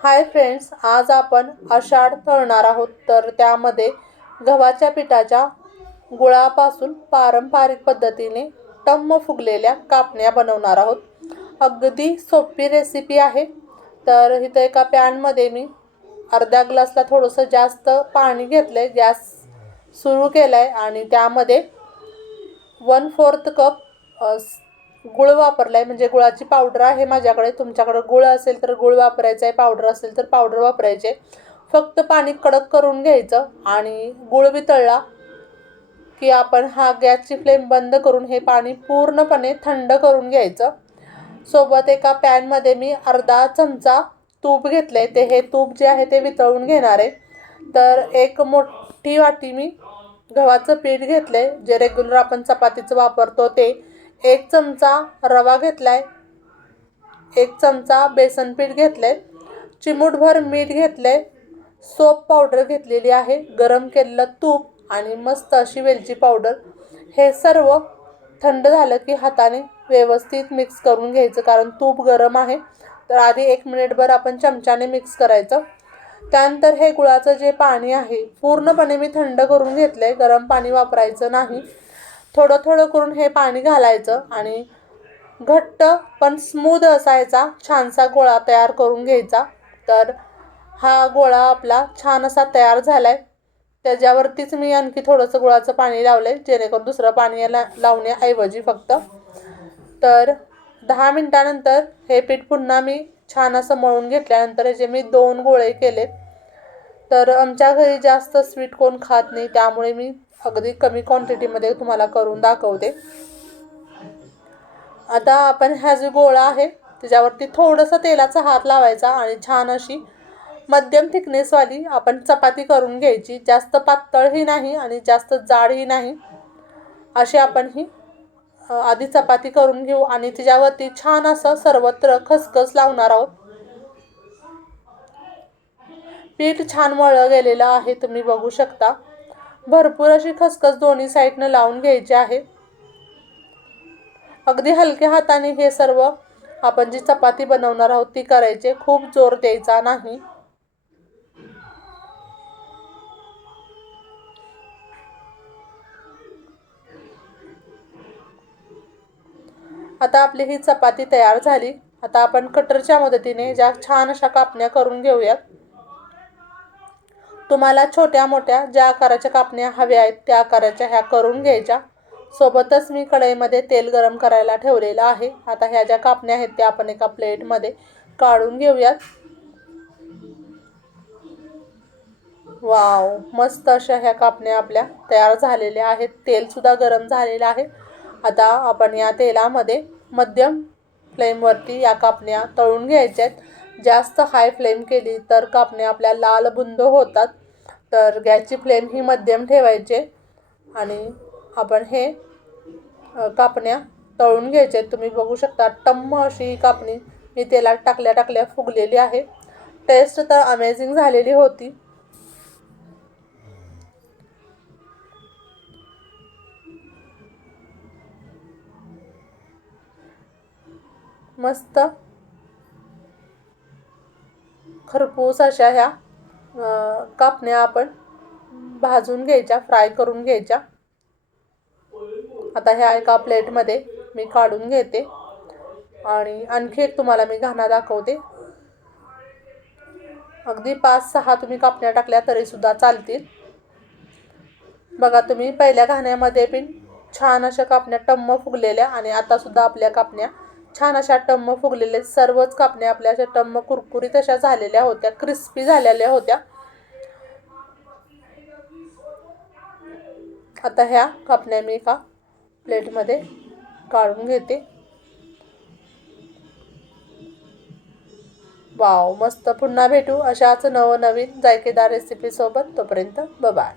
Hi friends आज आपण आषाढ तळणार आहोत. तर त्यामध्ये गव्हाच्या पिठाच्या गुळापासून पारंपरिक पद्धतीने टम्म फुगलेल्या कापण्या बनवणार आहोत. अगदी सोपी रेसिपी आहे. तर इथं एका पॅनमध्ये मी अर्ध्या ग्लासला थोडंसं जास्त पाणी घेतलं आहे गॅस सुरू केला आहे आणि त्यामध्ये वन फोर्थ कप गुळ वापरला आहे म्हणजे गुळाची पावडर आहे माझ्याकडे. तुमच्याकडे गुळ असेल तर गुळ वापरायचा आहे पावडर असेल तर पावडर वापरायचे. फक्त पाणी कडक करून घ्यायचं आणि गुळ वितळला की आपण हा गॅसची फ्लेम बंद करून हे पाणी पूर्णपणे थंड करून घ्यायचं. सोबत एका पॅनमध्ये मी अर्धा चमचा तूप घेतलं आहे ते हे तूप जे आहे ते वितळून घेणार आहे. तर एक मोठी वाटी मी गव्हाचं पीठ घेतलं आहे जे रेग्युलर आपण चपातीचं वापरतो ते एक चमचा रवा घेतला आहे एक चमचा बेसन पीठ घेतलं आहे चिमूटभर मीठ घेतलं आहे सोप पावडर घेतलेली आहे. गरम केलेलं तूप आणि मस्त अशी वेलची पावडर. हे सर्व थंड झालं की हाताने व्यवस्थित मिक्स करून घ्यायचं. कारण तूप गरम आहे. तर आधी एक मिनिटभर आपण चमच्याने मिक्स करायचं. त्यानंतर हे गुळाचं जे पाणी आहे पूर्णपणे मी थंड करून घेतलं आहे गरम पाणी वापरायचं नाही. थोडं थोडं करून हे पाणी घालायचं आणि घट्ट पण स्मूद असायचा छानसा गोळा तयार करून घ्यायचा. तर हा गोळा आपला छान असा तयार झाला आहे त्याच्यावरतीच मी आणखी थोडंसं गुळाचं पाणी लावलं आहे जेणेकरून दुसरं पाणी याला लावण्याऐवजी फक्त. तर दहा मिनटानंतर हे पीठ पुन्हा मी छान असं मळून घेतल्यानंतर याचे मी दोन गोळे केले तर आमच्या घरी जास्त स्वीट कोण खात नाही त्यामुळे मी अगदी कमी क्वांटिटीमध्ये तुम्हाला करून दाखवते. आता आपण ह्या जो गोळा आहे त्याच्यावरती थोडंसं तेलाचा हात लावायचा आणि छान अशी मध्यम थिकनेसवाली आपण चपाती करून घ्यायची. जास्त पातळही नाही आणि जास्त जाडही नाही. अशी आपण ही आधी चपाती करून घेऊ आणि त्याच्यावरती छान असं सर्वत्र खसखस लावणार आहोत. पीठ छान मळलं गेलेलं आहे तुम्ही बघू शकता. भरपूर अशी खसखस दोन्ही साईडनं लावून घ्यायची आहे. अगदी हलक्या हाताने हे सर्व आपण जी चपाती बनवणार आहोत ती करायची. खूप जोर द्यायचा नाही. आता आपली ही चपाती तयार झाली. आता आपण कटरच्या मदतीने ज्या छान अशा कापण्या करून घेऊयात. तुम्हाला छोट्या मोठ्या ज्या आकाराच्या कापण्या हव्या आहेत त्या आकाराच्या ह्या करून घ्यायच्या. सोबतच मी कढईमध्ये तेल गरम करायला ठेवलेलं आहे. आता ह्या ज्या कापण्या आहेत त्या आपण एका प्लेटमध्ये काढून घेऊयात. वाव! मस्त अशा ह्या कापण्या आपल्या तयार झालेल्या आहेत. तेलसुद्धा गरम झालेलं आहे. आता आपण या तेलामध्ये मध्यम फ्लेमवरती या कापण्या तळून घ्यायच्या आहेत. जास्त हाय फ्लेम केली तर कापणे आपल्या लाल बुंद होतात. तर गॅसची फ्लेम ही मध्यम ठेवायचे आणि आपण हे कापण्या तळून घ्यायचे. तुम्ही बघू शकता टम्म अशी ही कापणी मी तेलात टाकल्या टाकल्या फुगलेली आहे. टेस्ट तर अमेझिंग झालेली होती. मस्त. खरपूस अशा ह्या कापण्या आपण भाजून घ्यायच्या फ्राय करून घ्यायच्या. आता ह्या एका प्लेटमध्ये मी काढून घेते. आणि आणखी एक तुम्हाला मी घाणा दाखवते. अगदी पाच सहा तुम्ही कापण्या टाकल्या तरीसुद्धा चालतील. बघा तुम्ही पहिल्या घाण्यामध्ये पण छान अशा कापण्या टम्म फुगलेल्या आणि आतासुद्धा आपल्या कापण्या छान अशा टम्म फुगलेले सर्वच कापण्या आपल्या अशा टम्म कुरकुरीत अशा झालेल्या होत्या क्रिस्पी झालेल्या होत्या. आता ह्या कापण्या मी एका प्लेटमध्ये काढून घेते. वाव मस्त. पुन्हा भेटू अशाच नवनवीन जायकेदार रेसिपीसोबत तोपर्यंत बबाय